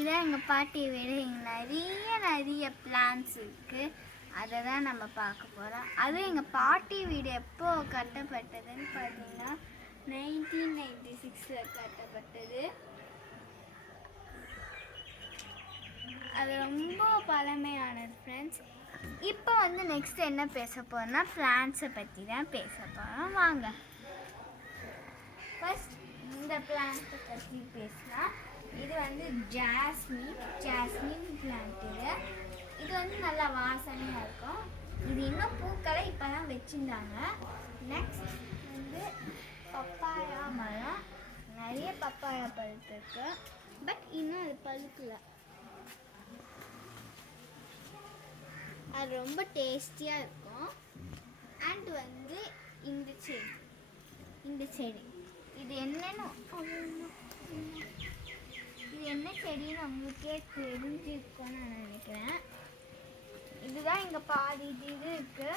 இதான் எங்கள் பாட்டி வீடு. இங்கே நிறைய பிளான்ஸ் இருக்குது. அதை தான் நம்ம பார்க்க போகிறோம். அதுவும் எங்கள் பாட்டி வீடு எப்போ கட்டப்பட்டதுன்னு பார்த்தீங்கன்னா 1996 கட்டப்பட்டது. அது ரொம்ப பழமையானது ஃப்ரெண்ட்ஸ். இப்போ நெக்ஸ்ட் என்ன பேச போகிறோம்னா பிளான்ஸை பற்றி தான் பேச போகிறோம். வாங்க ஃபர்ஸ்ட் இந்த பிளான்ட்டை பற்றி பேசலாம். இது ஜாஸ்மின் பிளான்ட். இது நல்லா வாசனையாக இருக்கும். இது இன்னும் பூக்களை இப்போ தான் வச்சுருந்தாங்க. நெக்ஸ்ட் பப்பாயா மரம். நிறைய பப்பாயா பழுத்து இருக்கு, பட் இன்னும் அது பழுக்கல. அது ரொம்ப டேஸ்டியாக இருக்கும். அண்ட் இந்த செடி இது என்ன செடின்னு உங்களுக்கே தெரிஞ்சிருக்கும்னு நான் நினைக்கிறேன். இதுதான் இங்கே பாதி இது இருக்கு.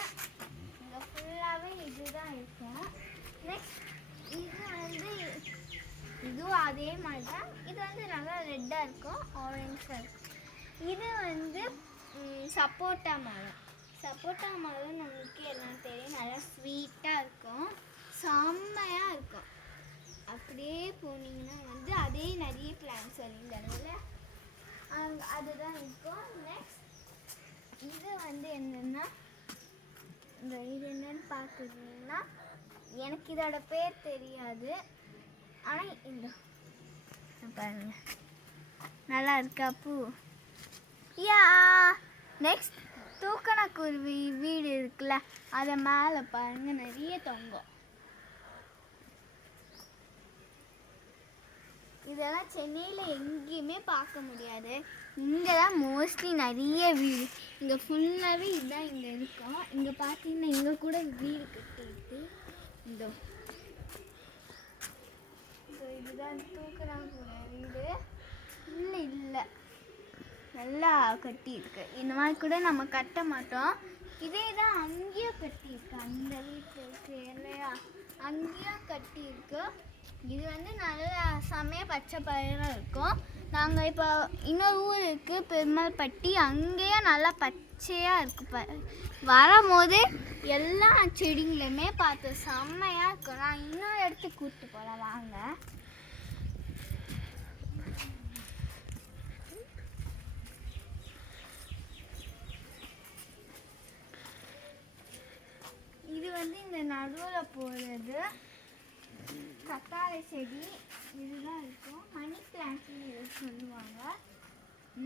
இங்கே ஃபுல்லாகவே இதுதான் இருக்கும். நெக்ஸ்ட் இதுவும் அதே மாதிரி தான். இது நல்லா ரெட்டாக இருக்கும், ஆரஞ்சாக இருக்கும். இது சப்போட்டா மரம். சப்போட்டா மரம் நம்மளுக்கு எல்லாம் தெரியும், நல்லா ஸ்வீட்டாக இருக்கும், செம்மையாக இருக்கும். அப்படியே போனீங்கன்னா அதே நிறைய பிளான்ஸ் சொல்லியிருந்தாங்கல்ல, அதுதான் இருக்கும். நெக்ஸ்ட் இது என்னென்னா இது என்னன்னு பார்க்குறீங்கன்னா, எனக்கு இதோட பேர் தெரியாது, ஆனால் இந்த பாருங்க நல்லா இருக்கா பூ. யா நெக்ஸ்ட் தூக்கணாக்குருவி வீடு இருக்குல்ல, அதை மேலே பாருங்க நிறைய தொங்கும். இதெல்லாம் சென்னையில் எங்கேயுமே பார்க்க முடியாது. இங்கே தான் மோஸ்ட்லி நிறைய வீடு. இங்கே ஃபுல்லாகவே இதுதான் இங்கே இருக்கும். இங்கே பார்த்தீங்கன்னா இங்கே கூட வீடு கட்டிருக்கு. இதுதான் தூக்கணாங்குருவி வீடு. இல்லை நல்லா கட்டியிருக்கு. இந்த மாதிரி கூட நம்ம கட்ட மாட்டோம். இதே தான் அங்கேயும் கட்டியிருக்கு. அந்த வீட்டில் இருக்கு இல்லையா, அங்கேயும் கட்டியிருக்கு. இது நல்லா செம்மையாக பச்சை பயிராக இருக்கும். நாங்கள் இப்போ இன்னொரு ஊர் இருக்குது பெருமாள்பட்டி, அங்கேயும் நல்லா பச்சையாக இருக்குது. வரும்போது எல்லா செடிங்களுமே பார்த்து செம்மையாக இருக்கும். நான் இன்னொரு இடத்துக்கு கூப்பிட்டு போகலாம் வாங்க. இது இந்த நடுவில் போகிறது கத்தாழை செடி. இதுதான் இருக்கும் மணி பிளான்ட்னு இது சொல்லுவாங்க.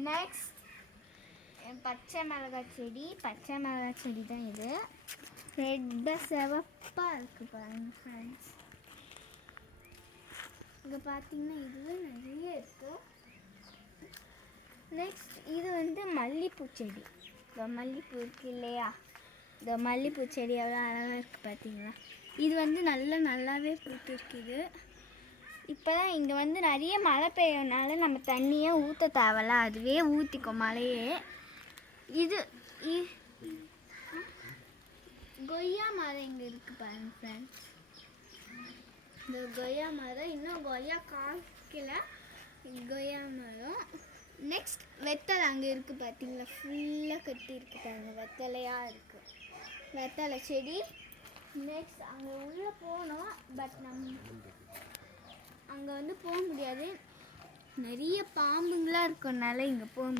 நெக்ஸ்ட் பச்சை மிளகாய் செடி தான் இது. ரெட்டாக சிவப்பாக இருக்குது பாருங்க ஃப்ரெண்ட்ஸ். இங்கே பார்த்தீங்கன்னா இதுவும் நிறைய இருக்குது. நெக்ஸ்ட் இது மல்லிகைப்பூ செடி. இந்த மல்லிகைப்பூ இருக்குது இல்லையா, இந்த மல்லிகைப்பூ செடி எவ்வளோ அழகாக இருக்குது பார்த்தீங்களா. இது நல்லாவே பூத்துருக்குது. இப்போ தான் இங்கே நிறைய மழை பெய்யறதுனால நம்ம தண்ணியே ஊற்ற தேவையில்ல, அதுவே ஊற்றிக்கும் மழையே. இது கொய்யா மரம் இங்கே இருக்குது பாருங்க ஃப்ரெண்ட்ஸ். இந்த கொய்யா மரம் இன்னும் கொய்யா காய்க்கல. கொய்யா மரம். நெக்ஸ்ட் வெத்தலை அங்கே இருக்குது பார்த்தீங்களா, ஃபுல்லாக கட்டி இருக்கு பாருங்க, வெத்தலையாக இருக்குது, வெத்தலை செடி. நெக்ஸ்ட் அங்கே உள்ளே போனோம், பட் நம்ம அங்கே போக முடியாது. நிறைய பாம்புங்களாக இருக்கனால இங்கே போக முடியாது.